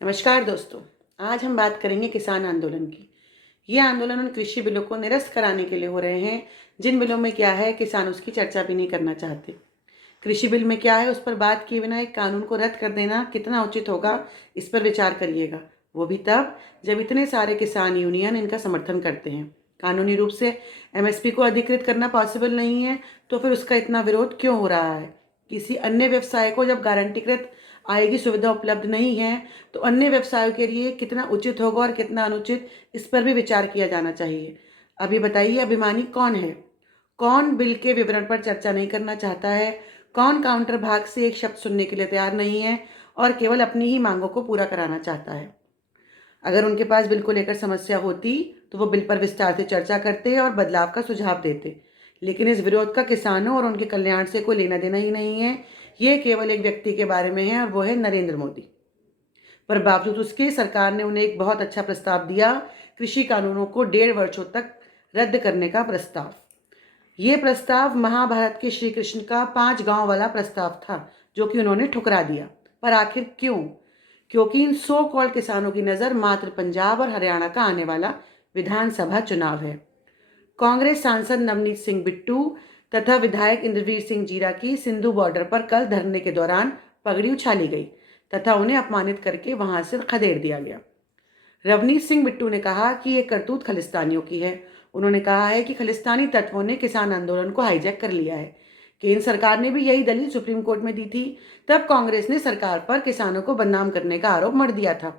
नमस्कार दोस्तों। आज हम बात करेंगे किसान आंदोलन की। ये आंदोलन उन कृषि बिलों को निरस्त कराने के लिए हो रहे हैं जिन बिलों में क्या है किसान उसकी चर्चा भी नहीं करना चाहते। कृषि बिल में क्या है उस पर बात किए बिना एक कानून को रद्द कर देना कितना उचित होगा, इस पर विचार करिएगा। वो भी तब जब इतने सारे किसान यूनियन इनका समर्थन करते हैं। कानूनी रूप से एमएसपी को अधिकृत करना पॉसिबल नहीं है तो फिर उसका इतना विरोध क्यों हो रहा है? किसी अन्य व्यवसाय को जब गारंटीकृत आय की सुविधा उपलब्ध नहीं है तो अन्य व्यवसायों के लिए कितना उचित होगा और कितना अनुचित, इस पर भी विचार किया जाना चाहिए। अभी बताइए, अभिमानी कौन है? कौन बिल के विवरण पर चर्चा नहीं करना चाहता है? कौन काउंटर भाग से एक शब्द सुनने के लिए तैयार नहीं है और केवल अपनी ही मांगों को पूरा कराना चाहता है? अगर उनके पास बिल को लेकर समस्या होती तो वो बिल पर विस्तार से चर्चा करते और बदलाव का सुझाव देते। लेकिन इस विरोध का किसानों और उनके कल्याण से कोई लेना देना ही नहीं है। ये केवल एक व्यक्ति के बारे में है और वो है नरेंद्र मोदी। पर बावजूद उसके सरकार ने उन्हें एक बहुत अच्छा प्रस्ताव दिया, कृषि कानूनों को 1.5 वर्षों तक रद्द करने का प्रस्ताव। ये प्रस्ताव महाभारत के श्री कृष्ण का 5 गांव वाला प्रस्ताव था जो कि उन्होंने ठुकरा दिया। पर आखिर क्यों? क्योंकि इन सो कॉल्ड किसानों की नज़र मात्र पंजाब और हरियाणा का आने वाला विधानसभा चुनाव है। कांग्रेस सांसद नवनीत सिंह बिट्टू तथा विधायक इंद्रवीर सिंह जीरा की सिंधु बॉर्डर पर कल धरने के दौरान पगड़ी उछाली गई तथा उन्हें अपमानित करके वहां से खदेड़ दिया गया। रवनीत सिंह बिट्टू ने कहा कि ये करतूत खलिस्तानियों की है। उन्होंने कहा है कि खलिस्तानी तत्वों ने किसान आंदोलन को हाईजैक कर लिया है। केंद्र सरकार ने भी यही दलील सुप्रीम कोर्ट में दी थी। तब कांग्रेस ने सरकार पर किसानों को बदनाम करने का आरोप मढ़ दिया था।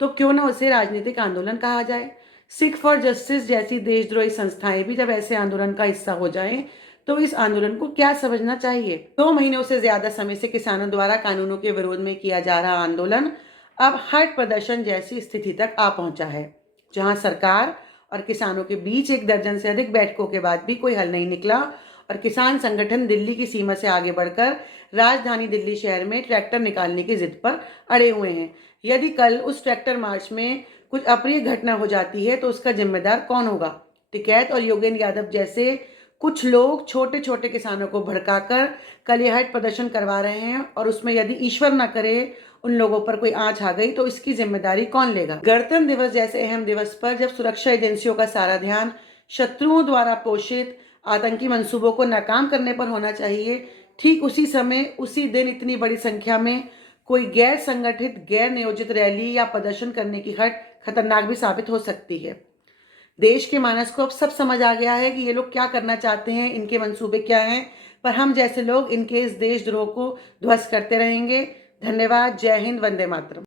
तो क्यों न उसे राजनीतिक आंदोलन कहा जाए? सिख फॉर जस्टिस जैसी देशद्रोही संस्थाएं भी जब ऐसे आंदोलन का हिस्सा हो जाएं, तो इस आंदोलन को क्या समझना चाहिए? 2 महीनों से ज्यादा समय से किसानों द्वारा कानूनों के विरोध में किया जा रहा आंदोलन अब हट प्रदर्शन जैसी स्थिति तक आ पहुंचा है, जहां सरकार और किसानों के बीच 1 दर्जन से अधिक बैठकों के बाद भी कोई हल नहीं निकला और किसान संगठन दिल्ली की सीमा से आगे बढ़कर राजधानी दिल्ली शहर में ट्रैक्टर निकालने की जिद पर अड़े हुए हैं। यदि कल उस ट्रैक्टर मार्च में कुछ अप्रिय घटना हो जाती है तो उसका जिम्मेदार कौन होगा? टिकैत और योगेंद्र यादव जैसे कुछ लोग छोटे छोटे किसानों को भड़काकर कल यह हट प्रदर्शन करवा रहे हैं और उसमें यदि ईश्वर न करे उन लोगों पर कोई आंच आ गई तो इसकी जिम्मेदारी कौन लेगा? गणतंत्र दिवस जैसे अहम दिवस पर जब सुरक्षा एजेंसियों का सारा ध्यान शत्रुओं द्वारा पोषित आतंकी मंसूबों को नाकाम करने पर होना चाहिए, ठीक उसी समय उसी दिन इतनी बड़ी संख्या में कोई गैर संगठित गैर नियोजित रैली या प्रदर्शन करने की हट खतरनाक भी साबित हो सकती है। देश के मानस को अब सब समझ आ गया है कि ये लोग क्या करना चाहते हैं, इनके मंसूबे क्या हैं, पर हम जैसे लोग इनके इस देशद्रोह को ध्वस्त करते रहेंगे। धन्यवाद। जय हिंद। वंदे मातरम।